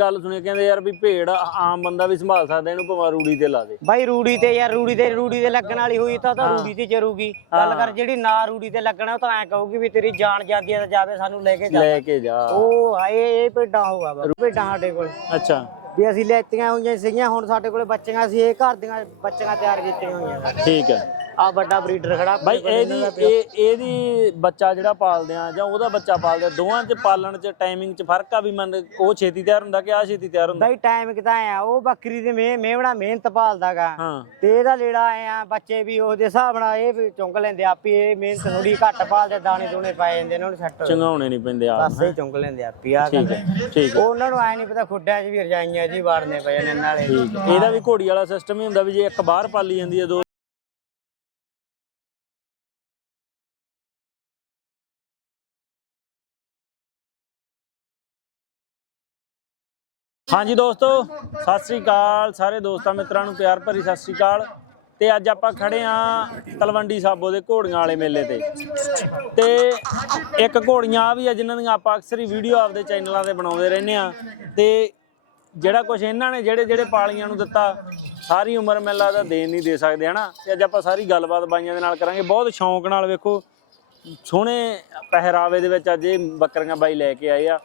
ਗੱਲ ਸੁਣੀ ਕਹਿੰਦੇ ਯਾਰ ਵੀ ਭੇਡ ਆਮ ਬੰਦਾ ਵੀ ਸੰਭਾਲ ਸਕਦਾ ਇਹਨੂੰ ਭਾਵੇਂ ਰੂੜੀ ਤੇ ਲਾ ਦੇ। ਬਾਈ ਰੂੜੀ ਤੇ ਯਾਰ ਰੂੜੀ ਤੇ ਰੂੜੀ ਤੇ ਲੱਗਣ ਵਾਲੀ ਹੋਈ ਤਾਂ ਤਾਂ ਰੂੜੀ ਤੇ ਚਰੂਗੀ। ਗੱਲ ਕਰ ਜਿਹੜੀ ਨਾ ਰੂੜੀ ਤੇ ਲੱਗਣਾ ਉਹ ਤਾਂ ਐ ਕਹੂਗੀ ਵੀ ਤੇਰੀ ਜਾਨ ਜਾਂਦੀ ਹੈ ਤਾਂ ਜਾਵੇ ਸਾਨੂੰ ਲੈ ਕੇ ਜਾ। ਲੈ ਕੇ ਜਾ। ਉਹ ਹਾਏ ਇਹ ਭੇਡਾਂ ਹੋਊਗਾ ਬਾਬਾ ਭੇਡਾਂ ਸਾਡੇ ਕੋਲ। ਅੱਛਾ। ਵੀ ਅਸੀਂ ਲੈਤੀਆਂ ਹੋਈਆਂ ਸੀਗੀਆਂ ਹੁਣ ਸਾਡੇ ਕੋਲੇ ਬੱਚੀਆਂ ਸੀ ਇਹ ਘਰ ਦੀਆਂ ਬੱਚੀਆਂ ਤਿਆਰ ਕੀਤੀਆਂ ਹੋਈਆਂ ਠੀਕ ਹੈ। ਆ ਵੱਡਾ ਬਰੀਡਰ ਖੜਾ ਬਾਈ ਇਹਦੀ ਇਹ ਇਹਦੀ ਬੱਚਾ ਜਿਹੜਾ ਪਾਲਦੇ ਆ ਜਾਂ ਉਹਦਾ ਬੱਚਾ ਪਾਲਦੇ ਆ ਦੋਵਾਂ 'ਚ ਪਾਲਣ 'ਚ ਟਾਈਮਿੰਗ 'ਚ ਫ਼ਰਕ ਆ ਵੀ ਮੰਨ ਉਹ ਛੇਤੀ ਤਿਆਰ ਹੁੰਦਾ ਕਿ ਆ ਛੇਤੀ ਤਿਆਰ ਹੁੰਦਾ? ਬਾਈ ਟਾਈਮ ਕਿਤਾ ਆ ਉਹ ਬੱਕਰੀ ਦੇ ਮੇ ਮੇਵਣਾ ਮਿਹਨਤ ਭਾਲਦਾਗਾ ਹਾਂ। ਤੇ ਇਹਦਾ ਜਿਹੜਾ ਆਏ ਆ ਬੱਚੇ ਵੀ ਉਹਦੇ ਹਿਸਾਬ ਨਾਲ ਇਹ ਵੀ ਚੁੰਗ ਲੈਂਦੇ ਆਪੀ ਇਹ ਮਿਹਨਤ ਥੋੜੀ ਘੱਟ ਭਾਲਦੇ ਦਾਣੇ ਦੂਣੇ ਪਾਏ ਜਾਂਦੇ ਇਹਨਾਂ ਨੂੰ ਸੈੱਟ ਚੰਗਾਉਣੇ ਨਹੀਂ ਪੈਂਦੇ ਆ ਬਸ ਇਹ ਚੁੰਗ ਲੈਂਦੇ ਆਪੀ ਆ ਠੀਕ ਹੈ ਠੀਕ ਹੈ। ਉਹਨਾਂ ਨੂੰ ਐ ਨਹੀਂ ਪਤਾ ਖੁੱਡਾਂ 'ਚ ਵੀ ਰਜਾਈਆਂ ਜੀ ਵਾੜਨੇ ਪਏ ਨੇ ਨਾਲੇ। ਠੀਕ ਹੈ। ਇਹਦਾ ਵੀ ਘੋੜੀ ਵਾਲਾ ਸਿਸਟਮ ਹੀ ਹੁੰਦਾ ਵੀ ਜੇ ਇੱਕ ਬਾਹਰ ਪਾਲੀ ਜਾਂਦੀ ਹੈ, ਦੋ ਹਾਂਜੀ ਦੋਸਤੋ, ਸਤਿ ਸ੍ਰੀ ਅਕਾਲ ਸਾਰੇ ਦੋਸਤਾਂ ਮਿੱਤਰਾਂ ਨੂੰ, ਪਿਆਰ ਭਰੀ ਸਤਿ ਸ੍ਰੀ ਅਕਾਲ। ਤੇ ਅੱਜ ਆਪਾਂ ਖੜੇ ਆ ਤਲਵੰਡੀ ਸਾਬੋ ਦੇ ਘੋੜੀਆਂ ਵਾਲੇ ਮੇਲੇ ਤੇ। ਤੇ ਇੱਕ ਘੋੜੀਆਂ ਆ ਵੀ ਆ, ਜਿਨ੍ਹਾਂ ਦੀਆਂ ਆਪਾਂ ਅਕਸਰ ਹੀ ਵੀਡੀਓ ਆਪਦੇ ਚੈਨਲਾਂ ਤੇ ਬਣਾਉਂਦੇ ਰਹਿੰਦੇ ਆ ਤੇ ਜਿਹੜਾ ਕੁਝ ਇਹਨਾਂ ਨੇ ਜਿਹੜੇ ਜਿਹੜੇ ਪਾਲੀਆਂ ਨੂੰ ਦਿੱਤਾ ਸਾਰੀ ਉਮਰ ਮੈਨੂੰ ਲੱਗਦਾ ਦੇਣ ਨਹੀਂ ਦੇ ਸਕਦੇ ਹਨਾ? ਤੇ ਅੱਜ ਆਪਾਂ ਸਾਰੀ ਗੱਲਬਾਤ ਬਾਈਆਂ ਦੇ ਨਾਲ ਕਰਾਂਗੇ। ਬਹੁਤ ਸ਼ੌਂਕ ਨਾਲ ਵੇਖੋ ਸੋਹਣੇ ਪਹਿਰਾਵੇ ਦੇ ਵਿੱਚ ਅੱਜ ਇਹ ਬੱਕਰੀਆਂ ਬਾਈ ਲੈ ਕੇ ਆਏ ਆ।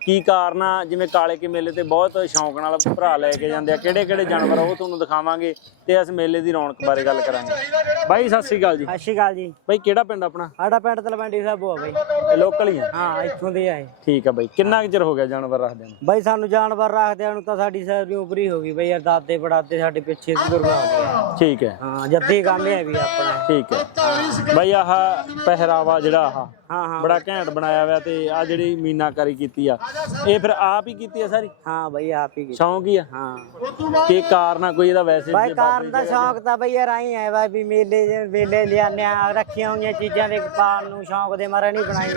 ਕੀ ਕਾਰਨ ਆ? ਜਿਵੇਂ ਕਾਲੇ ਕੇ ਮੇਲੇ ਤੇ ਬਹੁਤ ਸ਼ੌਂਕ ਨਾਲ ਭਰਾ ਲੈ ਕੇ ਜਾਂਦੇ ਆ। ਕਿਹੜੇ ਕਿਹੜੇ ਜਾਨਵਰ ਉਹ ਤੁਹਾਨੂੰ ਦਿਖਾਵਾਂਗੇ ਤੇ ਇਸ ਮੇਲੇ ਦੀ ਰੌਣਕ ਬਾਰੇ ਗੱਲ ਕਰਾਂਗੇ। ਬਾਈ ਸਤਿ ਸ੍ਰੀ ਅਕਾਲ ਜੀ। ਸਤਿ ਸ਼੍ਰੀ ਅਕਾਲ ਜੀ। ਬਾਈ ਕਿਹੜਾ ਪਿੰਡ ਆਪਣਾ? ਸਾਡਾ ਪਿੰਡ ਤਲਵੰਡੀ ਸਾਹਿਬ ਆ ਬਾਈ। ਲੋਕਲ ਹੀ ਆ। ਹਾਂ ਇੱਥੋਂ ਦੇ ਆਏ। ਠੀਕ ਆ ਬਾਈ। ਕਿੰਨਾ ਕੁ ਚਿਰ ਹੋ ਗਿਆ ਜਾਨਵਰ ਰੱਖਦੇ ਨੂੰ? ਬਾਈ ਸਾਨੂੰ ਜਾਨਵਰ ਰੱਖਦਿਆਂ ਨੂੰ ਤਾਂ ਸਾਡੀ ਸਾਰੀ ਉਮਰ ਹੀ ਹੋ ਗਈ ਬਈ ਯਾਰ ਦਾਦੇ ਪੜਾਦੇ ਸਾਡੇ ਪਿੱਛੇ ਸੀ ਗੁਰਬਾਨ ਦੇ ਠੀਕ ਹੈ। ਹਾਂ ਜੱਦੀ ਕੰਮ ਹੈ ਵੀ ਆਪਣਾ। ਠੀਕ ਹੈ। ਬਾਈ ਆਹ ਪਹਿਰਾਵਾ ਜਿਹੜਾ ਆਹ ਹਾਂ ਹਾਂ। ਬੜਾ ਘੈਂਟ ਬਣਾਇਆ ਹੋਇਆ ਤੇ ਆ ਜਿਹੜੀ ਮੀਨਾਕਾਰੀ ਕੀਤੀ ਆ ਇਹ ਫਿਰ ਆਪ ਹੀ ਕੀਤੀ ਆ ਸਾਰੀ? ਹਾਂ ਬਈ ਆਪ ਹੀ ਕੀਤੀ। ਸ਼ੌਂਕ ਹੀ ਆ? ਹਾਂ। ਕੀ ਕਾਰਨ ਆ ਕੋਈ ਇਹਦਾ ਵੈਸੇ ਬਾਈ ਕਾਰਨ ਦਾ ਸ਼ੌਕ ਤਾਂ ਬਈ ਯਾਰ ਆਈ ਹੈ ਬਾਈ ਵੀ ਮੇਲੇ ਲਿਆਨੇ ਆ ਰੱਖੀਆਂ ਹੋਈਆਂ ਚੀਜ਼ਾਂ ਦੇ ਪਾਣ ਨੂੰ ਸ਼ੌਕ ਦੇ ਮਾਰੇ ਨਹੀਂ ਬਣਾਈਆਂ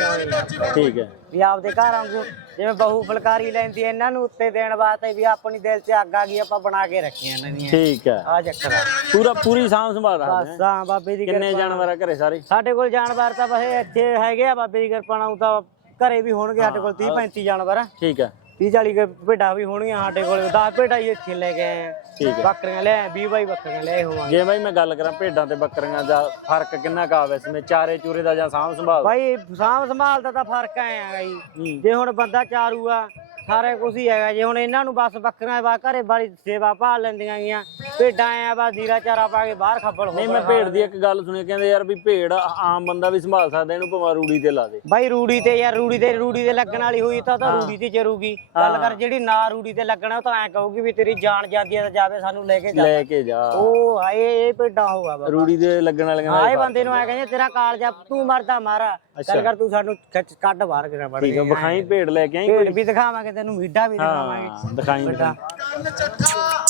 ਠੀਕ ਹੈ। ਵੀ ਆਪਦੇ ਘਰ ਵਾਂਗੂ ਜਿਵੇਂ ਬਹੂ ਫੁਲਕਾਰੀ ਲੈਂਦੀ ਹੈ ਇਹਨਾਂ ਨੂੰ ਉੱਤੇ ਦੇਣ ਵਾਸਤੇ ਵੀ ਆਪਣੀ ਦਿਲ 'ਚ ਅੱਗ ਆ ਗਈ ਆਪਾਂ ਬਣਾ ਕੇ ਰੱਖੀਆਂ ਇਹਨਾਂ ਦੀਆਂ। ਠੀਕ ਹੈ। ਆ ਚੱਕਰ ਆ। ਪੂਰਾ ਪੂਰੀ ਸਾਂਭ ਸੰਭਾਲ ਰੱਖਦੇ ਬਸ ਹਾਂ ਬਾਬੇ ਦੀ ਕਿੰਨੇ ਕਿਰਪਾ ਜਾਨਵਰ ਆ ਘਰੇ ਸਾਰੇ? ਸਾਡੇ ਕੋਲ ਜਾਨਵਰ ਤਾਂ ਬਸ ਇੱਥੇ ਹੈਗੇ ਆ ਬਾਬੇ ਦੀ ਕਿਰਪਾ ਨਾਲ ਊਂ ਤਾਂ ਘਰੇ ਵੀ ਹੋਣਗੇ ਸਾਡੇ ਕੋਲ 30 35 ਜਾਨਵਰ ਆ। ਠੀਕ ਹੈ। 30 40 ਕੁ ਭੇਡਾਂ ਵੀ ਹੋਣਗੀਆਂ ਸਾਡੇ ਕੋਲ 10 ਭੇਡਾਂ ਹੀ ਇੱਥੇ ਲੈ ਕੇ ਆਏ ਆ। ਠੀਕ ਹੈ। ਬੱਕਰੀਆਂ ਲੈ 20 ਬਾਈ ਬੱਕਰੀਆਂ ਲੈ ਹੋਵਾਂਗੇ। ਜੇ ਬਾਈ ਮੈਂ ਗੱਲ ਕਰਾਂ ਭੇਡਾਂ ਤੇ ਬੱਕਰੀਆਂ ਦਾ ਫ਼ਰਕ ਕਿੰਨਾ ਕਾ ਵੈਸੇ ਮੈਂ ਚਾਰੇ ਚੂਰੇ ਦਾ ਜਾਂ ਸਾਂਭ ਸੰਭਾਲ? ਬਾਈ ਸਾਂਭ ਸੰਭਾਲ ਦਾ ਤਾਂ ਫ਼ਰਕ ਆਇਆ ਜੀ ਹੂੰ। ਜੇ ਹੁਣ ਬੰਦਾ ਚਾਰੂ ਆ ਸਾਰੇ ਕੁਝ ਹੀ ਹੈਗਾ। ਜੇ ਹੁਣ ਇਹਨਾਂ ਨੂੰ ਬਸ ਬੱਕਰੀਆਂ ਬਾ ਘਰੇ ਬਾਰੀ ਸੇਵਾ ਭਾਲ ਲੈਂਦੀਆਂ ਗੀਆਂ ਭੇਡਾਂ ਆ ਬਸ ਜੀਰਾ ਚਾਰਾ ਪਾ ਕੇ ਬਾਹਰ ਖੱਬਲ ਹੋ ਨਹੀਂ ਮੈਂ ਭੇਡ ਦੀ ਇੱਕ ਗੱਲ ਸੁਣੀ ਕਹਿੰਦੇ ਯਾਰ ਵੀ ਭੇਡ ਆਮ ਬੰਦਾ ਵੀ ਸੰਭਾਲ ਸਕਦਾ ਇਹਨੂੰ ਭਾਵੇਂ ਰੂੜੀ ਤੇ ਲਾ ਦੇ। ਬਾਈ ਰੂੜੀ ਤੇ ਯਾਰ ਰੂੜੀ ਤੇ ਰੂੜੀ ਤੇ ਲੱਗਣ ਵਾਲੀ ਹੋਈ ਤਾਂ ਤਾਂ ਰੂੜੀ ਤੇ ਚਰੂਗੀ। ਗੱਲ ਕਰ ਜਿਹੜੀ ਨਾ ਰੂੜੀ ਤੇ ਲੱਗਣਾ ਉਹ ਤਾਂ ਐ ਕਹੂਗੀ ਵੀ ਤੇਰੀ ਜਾਨ ਜਾਂਦੀ ਹੈ ਤਾਂ ਜਾਵੇ ਸਾਨੂੰ ਲੈ ਕੇ ਜਾ। ਲੈ ਕੇ ਜਾ। ਉਹ ਹਾਏ ਇਹ ਭੇਡਾਂ ਹੋਊਗਾ ਬਾਬਾ। ਰੂੜੀ ਦੇ ਲੱਗਣ ਵਾਲੀਆਂ ਆਏ ਬੰਦੇ ਨੂੰ ਐ ਕਹਿੰਦੇ ਤੇਰਾ ਕਾਲਜਾ ਤੂੰ ਮਰਦਾ ਮਾਰਾ। ਚੱਲ ਕਰ ਤੂੰ ਸਾਨੂੰ ਕੱਢ ਬਾਹਰ ਕਿਹੜਾ ਬੜ ਠੀਕ ਹੈ ਵਿਖਾਈ ਭੇਡ ਲੈ ਕੇ ਆਈ ਭੇਡ ਵੀ ਦਿਖਾਵਾਂਗੇ ਤੈਨੂੰ ਮੀਡਾ ਵੀ ਦਿਖਾਵਾਂਗੇ। ਦਿਖਾਈ ਵੱਡਾ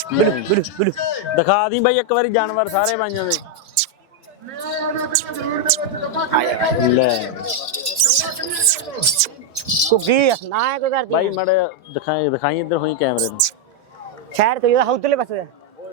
ਬਿਲੂ ਬਿਲੂ ਬਿਲੂ ਦਿਖਾ ਦੀ ਬਾਈ ਇੱਕ ਵਾਰੀ ਜਾਨਵਰ ਸਾਰੇ ਬਾਈਆਂ ਦੇ। ਲੈ। ਕੁੱਗੀ ਨਾ ਹੈ ਕੋਈ ਕਰਦੀ ਬਾਈ ਮੜ ਦਿਖਾਈ ਦਿਖਾਈ ਇੱਧਰ ਹੋਈ ਕੈਮਰੇ ਨੂੰ। ਸ਼ਹਿਰ ਤੋਂ ਇਹਦਾ ਹੌਦਲੇ ਪਾਸੇ।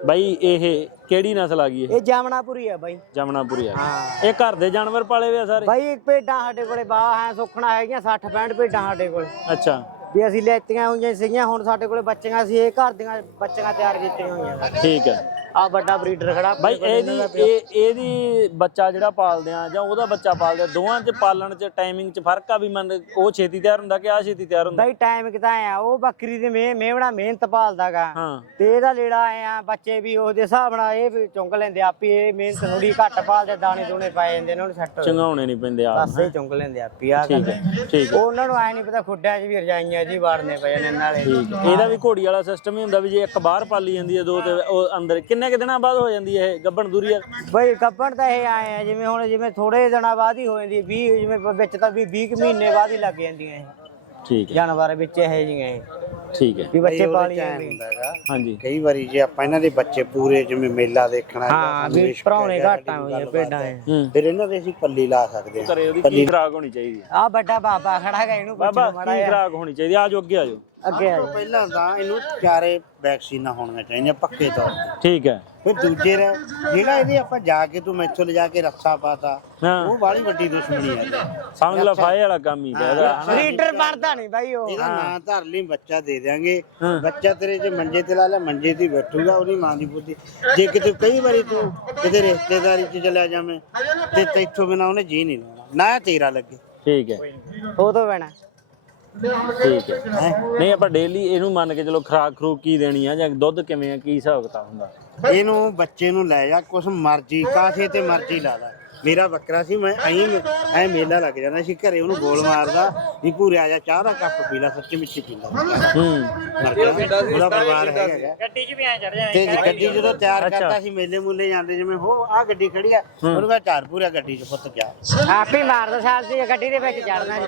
ਬਾਈ ਇਹ ਕਿਹੜੀ ਨਸਲ ਆ ਗਈ ਇਹ? ਇਹ ਜਾਮਨਾਪੁਰੀ ਆ ਬਾਈ। ਜਮਨਾਪੁਰੀ ਆ ਹਾਂ। ਇਹ ਘਰ ਦੇ ਜਾਨਵਰ ਪਾਲੇ ਹੋਏ ਆ ਸਾਰੇ? ਬਾਈ ਇੱਕ ਭੇਡਾਂ ਸਾਡੇ ਕੋਲੇ ਬਾਹ ਹੈ ਸੁੱਖਣਾ ਹੈਗੀਆਂ 60 65 ਭੇਡਾਂ ਸਾਡੇ ਕੋਲੇ। ਅੱਛਾ। ਵੀ ਅਸੀਂ ਲੈਤੀਆਂ ਹੋਈਆਂ ਸੀਗੀਆਂ, ਹੁਣ ਸਾਡੇ ਕੋਲੇ ਬੱਚੀਆਂ ਸੀ, ਇਹ ਘਰ ਦੀਆਂ ਬੱਚੀਆਂ ਤਿਆਰ ਕੀਤੀਆਂ ਹੋਈਆਂ। ਠੀਕ ਹੈ। ਆ ਵੱਡਾ ਬਰੀਡਰ ਖੜਾ। ਬਾਈ ਇਹਦੀ ਇਹ ਇਹਦੀ ਬੱਚਾ ਜਿਹੜਾ ਪਾਲਦੇ ਆ ਜਾਂ ਉਹਦਾ ਬੱਚਾ ਪਾਲਦੇ ਆ ਦੋਵਾਂ 'ਚ ਪਾਲਣ 'ਚ ਟਾਈਮਿੰਗ 'ਚ ਫ਼ਰਕ ਆ ਵੀ ਮੰਨ ਉਹ ਛੇਤੀ ਤਿਆਰ ਹੁੰਦਾ ਕਿ ਆ ਛੇਤੀ ਤਿਆਰ ਹੁੰਦਾ? ਬਾਈ ਟਾਈਮ ਕਿਤਾ ਆ ਉਹ ਬੱਕਰੀ ਦੇ ਮੇ ਮੇਵਣਾ ਮਿਹਨਤ ਭਾਲਦਾਗਾ ਹਾਂ। ਤੇ ਇਹਦਾ ਆਏ ਆ ਬੱਚੇ ਵੀ ਉਹਦੇ ਹਿਸਾਬ ਨਾਲ ਇਹ ਚੁੰਗ ਲੈਂਦੇ ਆਪੀ ਇਹ ਮਿਹਨਤ ਥੋੜੀ ਘੱਟ ਭਾਲਦੇ ਦਾਣੇ ਦੂਣੇ ਪਾਏ ਜਾਂਦੇ ਇਹਨਾਂ ਨੂੰ ਸੈੱਟ ਚੰਗਾਉਣੇ ਨਹੀਂ ਪੈਂਦੇ ਆ ਬਸ ਇਹ ਚੁੰਗ ਲੈਂਦੇ ਆਪੀ ਆ ਠੀਕ ਹੈ ਠੀਕ ਹੈ। ਉਹਨਾਂ ਨੂੰ ਐ ਨਹੀਂ ਪਤਾ ਖੁੱਡਾਂ 'ਚ ਵੀ ਰਜਾਈਆਂ ਜੀ ਵਾੜਨੇ ਪਏ ਨੇ ਨਾਲੇ। ਇਹਦਾ ਵੀ ਘੋੜੀ ਵਾਲਾ ਸਿਸਟਮ ਹੀ ਹੁੰਦਾ ਵੀ ਜੇ ਇੱਕ ਬਾਹਰ ਪਾਲੀ ਜਾਂਦੀ ਹੈ ਦੋ ਤੇ ਉਹ ਅੰਦਰ ਕਿੰਨੇ ਕਿ ਦਿਨਾਂ ਬਾਅਦ ਹੋ ਜਾਂਦੀ ਹੈ ਇਹ ਗੱਭਣ ਦੂਰੀ ਬਈ ਕੱਪਣ ਤਾਂ ਇਹ ਆਏ ਆ ਜਿਵੇਂ ਹੁਣ ਜਿਵੇਂ ਥੋੜੇ ਦਿਨਾਂ ਬਾਅਦ ਹੀ ਹੋ ਜਾਂਦੀ 20 ਜਿਵੇਂ ਵਿੱਚ ਤਾਂ ਵੀ 20 ਕੁ ਮਹੀਨੇ ਬਾਅਦ ਹੀ ਲੱਗ ਜਾਂਦੀਆਂ ਇਹ। ਠੀਕ ਹੈ। ਜਾਨਵਰ ਵਿੱਚ ਇਹ ਜਿਹੀਆਂ ਇਹ। ਠੀਕ ਹੈ। ਵੀ ਬੱਚੇ ਪਾਲੀ ਐਂ ਜਾਂਦੇ। ਹੁੰਦਾ ਹੈਗਾ ਹਾਂਜੀ। ਕਈ ਵਾਰੀ ਜੇ ਆਪਾਂ ਇਹਨਾਂ ਦੇ ਬੱਚੇ ਪੂਰੇ ਜਿਵੇਂ ਮੇਲਾ ਦੇਖਣਾ ਜਾਂ ਹਾਂ ਵੀ ਭਰਾਉਣੇ ਘਾਟਾਂ ਹੋਈਆਂ ਹੈ। ਇਹ। ਹੂੰ। ਫਿਰ ਇਹਨਾਂ ਦੇ ਅਸੀਂ ਪੱਲੀ ਲਾ ਸਕਦੇ ਹਾਂ। ਘਰੇ ਉਹਦੀ ਕੀ ਖਰਾਕ ਹੋਣੀ ਚਾਹੀਦੀ ਹੈ? ਆ ਵੱਡਾ ਬਾਬਾ ਖੜਾ ਹੈਗਾ ਇਹਨੂੰ ਪੁੱਛ ਬਾਬਾ ਕੀ। ਖਰਾਕ ਹੋਣੀ ਚਾਹੀਦੀ ਆ? ਜਾਓ ਅੱਗੇ ਆ ਜਾਓ। ਅੱਗੇ ਆ ਜਾਓ। ਪਹਿਲਾਂ ਤਾਂ ਇਹਨੂੰ ਚਾਰੇ ਵੈਕਸੀਨਾਂ ਹੋਣੀਆਂ ਚਾਹੀਦੀਆਂ ਪੱਕੇ ਤੌਰ ਤੇ। ਠੀਕ ਹੈ। ਫਿਰ ਦੂਜੇ ਰ ਜਿਹੜਾ ਇਹਦੇ ਆਪਾਂ ਜਾ ਕੇ ਤੂੰ ਮੈਥੋਂ ਲਿਜਾ ਕੇ ਰੱਸਾ ਪਾਤਾ ਹਾਂ। ਉਹ ਬਾਹਲੀ ਵੱਡੀ ਦੁਸ਼ਮਣੀ ਹੈ ਸਮਝ ਲਾ ਫਾਇ ਵਾਲਾ ਕੰਮ ਹੀ ਇਹਦਾ ਹਨਾ? ਲੀਡਰ ਬਣਦਾ ਨਹੀਂ ਬਾਈ ਉਹ। ਇਹਦਾ ਨਾਂ ਧਰ ਲਈ ਬੱਚਾ ਦੇ ਦਿਆਂਗੇ। ਹਾਂ। ਬੱਚਾ ਤੇਰੇ ਜੇ ਮੰਜੇ ਤੇ ਲਾ ਲੈ ਮੰਜੇ ਤੇ ਹੀ ਬੈਠੂਗਾ ਉਹਦੀ ਮਾਂ ਦੀ ਬੁੱਧੀ। ਜੇ ਕਿਤੇ ਕਈ ਵਾਰੀ ਤੂੰ ਕਿਤੇ ਰਿਸ਼ਤੇਦਾਰੀ 'ਚ ਚਲਿਆ ਜਾਵੇਂ ਤੇ ਤੈਥੋਂ ਬਿਨਾ ਉਹਨੇ ਜੀ ਨਹੀਂ ਲਾਉਣਾ। ਨਾ ਤੇਰਾ ਲੱਗੇ। ਠੀਕ ਹੈ। ਉਹ ਤੋਂ ਬਣਾ ਠੀਕ ਹੈ ਨਹੀਂ, ਆਪਾਂ ਡੇਲੀ ਇਹਨੂੰ ਮੰਨ ਕੇ ਚਲੋ ਖਰਾਕ ਖਰੂਕ ਕੀ ਦੇਣੀ ਆ ਜਾਂ ਦੁੱਧ ਕਿਵੇਂ ਆ, ਕੀ ਹਿਸਾਬ ਕਿਤਾਬ ਹੁੰਦਾ? ਇਹਨੂੰ ਬੱਚੇ ਨੂੰ ਲੈ ਜਾ, ਕੁਛ ਮਰਜ਼ੀ ਕਾਸੇ ਤੇ ਮਰਜ਼ੀ ਲਾ ਲੈ। ਮੇਰਾ ਬੱਕਰਾ ਸੀ ਮੈਂ ਐਂ ਐ ਮੇਲਾ ਲੱਗ ਜਾਂਦਾ ਸੀ ਘਰੇ ਉਹਨੂੰ ਬੋਲ ਮਾਰਦਾ ਵੀ ਪੂਰੇ ਆ ਜਾ ਚਾਹ ਦਾ ਕੱਪ ਪੀ ਲੈ ਸੱਚੀ ਮਿੱਠੀ ਪੀ ਲੈ। ਹੂੰ। ਮਰ ਗਿਆ। ਉਹਦਾ ਪਰਿਵਾਰ ਹੈਗਾ। ਗੱਡੀ 'ਚ ਵੀ ਐ ਚੜ ਤੇ ਗੱਡੀ ਜਦੋਂ ਤਿਆਰ ਕਰਦਾ ਸੀ ਮੇਲੇ ਮੂਲੇ ਜਾਂਦੇ ਜਿਵੇਂ ਹੋ ਆ ਗੱਡੀ ਖੜੀ ਆ। ਉਹਨੂੰ ਕਹਾ ਚਾਰ ਪੂਰਾ ਗੱਡੀ 'ਚ ਪੁੱਤ ਗਿਆ ਆਪੇ ਮਾਰਦਾ ਸਾਲ ਦੀ ਗੱਡੀ ਦੇ ਵਿੱਚ ਚੜਨਾ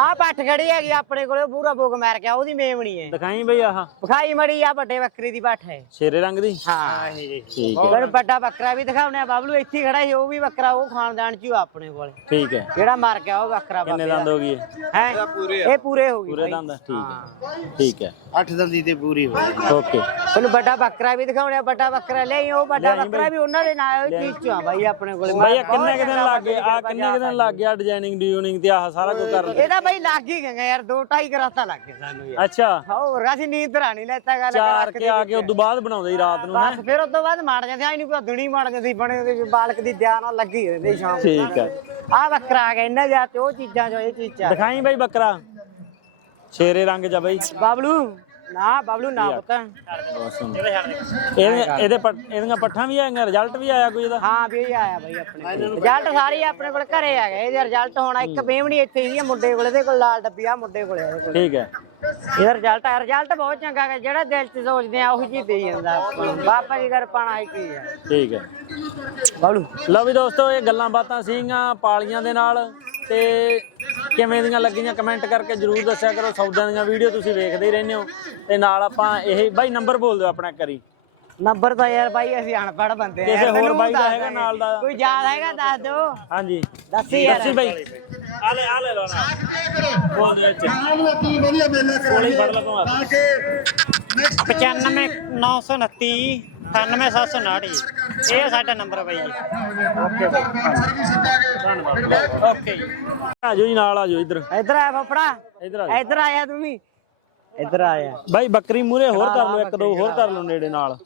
ਆ ਪੱਠ ਖੜੀ ਹੈਗੀ ਆਪਣੇ ਕੋਲੇ ਪੂਰਾ ਬੁੱਕ ਮਾਰ ਗਿਆ ਉਹਦੀ ਮੇਮਣੀ ਹੈ। ਦਿਖਾਈ ਬਈ ਆਹ। ਵਿਖਾਈ ਮੜੀ ਆ ਵੱਡੇ ਬੱਕਰੀ ਦੀ ਪੱਠ ਹੈ। ਸ਼ੇਰੇ ਰੰਗ ਦੀ? ਹਾਂ। ਠੀਕ ਹੈ। ਵੱਡਾ ਬੱਕਰਾ ਵੀ ਦਿਖਾਉਣੇ ਆ ਬਾਬਲੂ ਇੱਥੇ ਖੜਾ ਸੀ ਉਹ ਵੀ ਬੱਕਰਾ ਉਹ ਖਾਨਦਾਨ ਚ ਹੀ ਆਪਣੇ ਕੋਲੇ। ਠੀਕ ਹੈ। ਜਿਹੜਾ ਮਰ ਗਿਆ ਉਹ ਬੱਕਰਾ ਕਿੰਨੇ ਦੰਦ ਹੋ ਗਏ ਹੈ? ਇਹ ਪੂਰੇ ਹੋ ਗਏ ਪੂਰੇ ਬਾਈ। ਦੰਦ ਠੀਕ ਹੈ। ਠੀਕ ਹੈ। ਅੱਠ ਦੰਦੀ ਤੇ ਪੂਰੀ ਹੋ ਗਈ। ਓਕੇ। ਉਹਨੂੰ ਵੱਡਾ ਬੱਕਰਾ ਵੀ ਦਿਖਾਉਣੇ ਆ ਵੱਡਾ ਬੱਕਰਾ ਲਿਆਈ ਉਹ ਵੱਡਾ ਬੱਕਰਾ ਵੀ ਉਹਨਾਂ ਦੇ ਨਾਲ ਚੀਜ਼ ਚ ਆ ਬਾਈ ਆਪਣੇ ਕੋਲੇ। ਬਈ ਆਹ ਕਿੰਨੇ ਕੁ ਦਿਨ ਲੱਗ ਗਏ? ਆ ਕਿੰਨੇ ਕੁ ਦਿਨ ਲੱਗ ਗਿਆ ਡਿਜ਼ਾਈਨਿੰਗ ਡਿਊਨਿੰਗ ਤੇ? ਆਹ ਸਾਰਾ ਕੁਝ ਕਰ ਇਹਦਾ ਬਾਈ ਲੱਗ ਹੀ ਗਏ ਯਾਰ ਦੋ ਢਾਈ ਕਰਾਤਾ ਲੱਗ ਗਏ ਸਾਨੂੰ ਯਾਰ। ਅੱਛਾ। ਹੋਰ ਅਸੀਂ ਨੀਂਦ ਨਹੀਂ ਲੈਤਾ ਗੱਲ ਚਾਰ ਕੇ ਆ ਕੇ ਉਦੋਂ ਬਾਅਦ ਬਣਾਉਂਦੇ ਰਾਤ ਨੂੰ ਬਸ ਫਿਰ ਉਸ ਤੋਂ ਬਾਅਦ ਮਾਰ ਜਾਂਦੇ ਆਈ ਨਹੀਂ ਕੋਈ ਦੁਨੀ ਮਾਰ ਜਾਂਦੀ ਬਣੇ ਉਹਦੇ ਬਾਲਕ ਦੀ ਧਿਆਨ ਨਾਲ ਲੱਗੀ ਰਹਿੰਦੀ ਸ਼ਾਮ ਠੀਕ ਹੈ। ਆ ਬੱਕਰਾ ਆ ਗਿਆ ਇਹਨਾਂ ਦੇ ਹੱਥ ਉਹ ਚੀਜ਼ਾਂ ਜੋ ਇਹ ਚੀਜ਼ਾਂ। ਦਿਖਾਈ ਬਈ ਬੱਕਰਾ। ਸ਼ੇਰੇ ਰੰਗ ਜਾ ਬਈ। ਬਾਬਲੂ। ਨਾ ਬਾਬਲੂ ਨਾ ਪੁੱਤ। ਬਸ ਹੁਣ। ਇਹਦੇ ਇਹਦੇ ਪੱਠ- ਇਹਦੀਆਂ ਪੱਠਾਂ ਵੀ ਆਈਆਂ ਰਿਜ਼ਲਟ ਵੀ ਆਇਆ ਕੋਈ ਇਹਦਾ? ਹਾਂ ਵੀ ਆਇਆ ਬਾਈ ਆਪਣੇ ਰਿਜ਼ਲਟ ਸਾਰੇ ਆਪਣੇ ਕੋਲ ਘਰੇ ਆ ਗਏ। ਇਹਦਾ ਰਿਜ਼ਲਟ ਹੋਣਾ ਇੱਕ ਬੇਵਣੀ ਇੱਥੇ ਹੀ ਆ ਮੁੰਡੇ ਕੋਲ ਇਹਦੇ ਕੋਲ ਲਾਲ ਡੱਬੀ ਆ ਮੁੰਡੇ ਕੋਲ ਇਹਦੇ ਕੋਲ। ਠੀਕ ਹੈ ਇਹਦਾ ਰਿਜ਼ਲਟ ਆ ਰਿਜ਼ਲਟ ਬਹੁਤ ਚੰਗਾ ਹੈ ਜਿਹੜਾ ਦਿਲ 'ਚ ਸੋਚਦੇ ਆ ਉਹੀ ਚੀਜ਼ ਦੇ ਜਾਂਦਾ ਆਪਾਂ ਨੂੰ। ਜੀ ਕਰ ਪਾਣਾ ਹੈ ਕੀ ਆ। ਠੀਕ ਹੈ ਬਾਬਲੂ। ਲਓ ਵੀ ਦੋਸਤੋ ਇਹ ਗੱਲਾਂ ਬਾਤਾਂ ਸੀਗੀਆਂ ਪਾਲੀਆਂ ਦੇ ਨਾਲ। ਤੇ ਕਿਵੇਂ ਦੀਆਂ ਲੱਗੀਆਂ ਕਮੈਂਟ ਕਰਕੇ ਜਰੂਰ ਦੱਸਿਆ ਕਰੋ। ਸੌਦਿਆਂ ਦੀਆਂ ਵੀਡੀਓ ਤੁਸੀਂ ਵੇਖਦੇ ਹੀ ਰਹਿੰਦੇ ਹੋ। ਤੇ ਨਾਲ ਆਪਾਂ ਇਹ ਬਾਈ ਨੰਬਰ ਬੋਲ ਦਿਓ ਆਪਣਾ ਕਰੀ ਨੰਬਰ ਤਾਂ ਯਾਰ ਬਾਈ ਅਸੀਂ ਅਨਪੜ੍ਹ ਬੰਦੇ ਆ। ਕਿਸੇ ਹੋਰ ਬਾਈ ਦਾ ਹੈਗਾ। ਨਾਲ ਦਾ? ਕੋਈ ਯਾਦ ਹੈਗਾ ਦੱਸ ਦਿਓ। ਹਾਂਜੀ। ਦੱਸੀ ਯਾਰ। ਦੱਸੀ ਬਾਈ। ਆ ਲੈ ਆ ਲੈ ਲੋ ਨਾ ਬੋਲ ਦੇ ਵਿੱਚ ਕੋਲੇ ਹੀ ਫੜ ਲਾ ਤੂੰ ਹੱਥ। 95 929 98759 ਇਹ ਸਾਡਾ ਨੰਬਰ ਬਾਈ ਜੀ। ਓਕੇ ਧੰਨਵਾਦ ਓਕੇ ਜੀ। ਆ ਜਾਓ ਜੀ ਨਾਲ ਆ ਜਾਓ ਇੱਧਰ। ਇੱਧਰ ਆ ਫਫੜਾ। ਇੱਧਰ ਆ ਜਾਓ ਇੱਧਰ ਆਇਆ ਤੂੰ ਵੀ। ਇੱਧਰ ਆਇਆ। ਬਾਈ ਬੱਕਰੀ ਮੂਰੇ ਹੋਰ ਕਰ ਲਓ ਇੱਕ ਦੋ ਹੋਰ ਕਰ ਲਓ ਨੇੜੇ ਨਾਲ।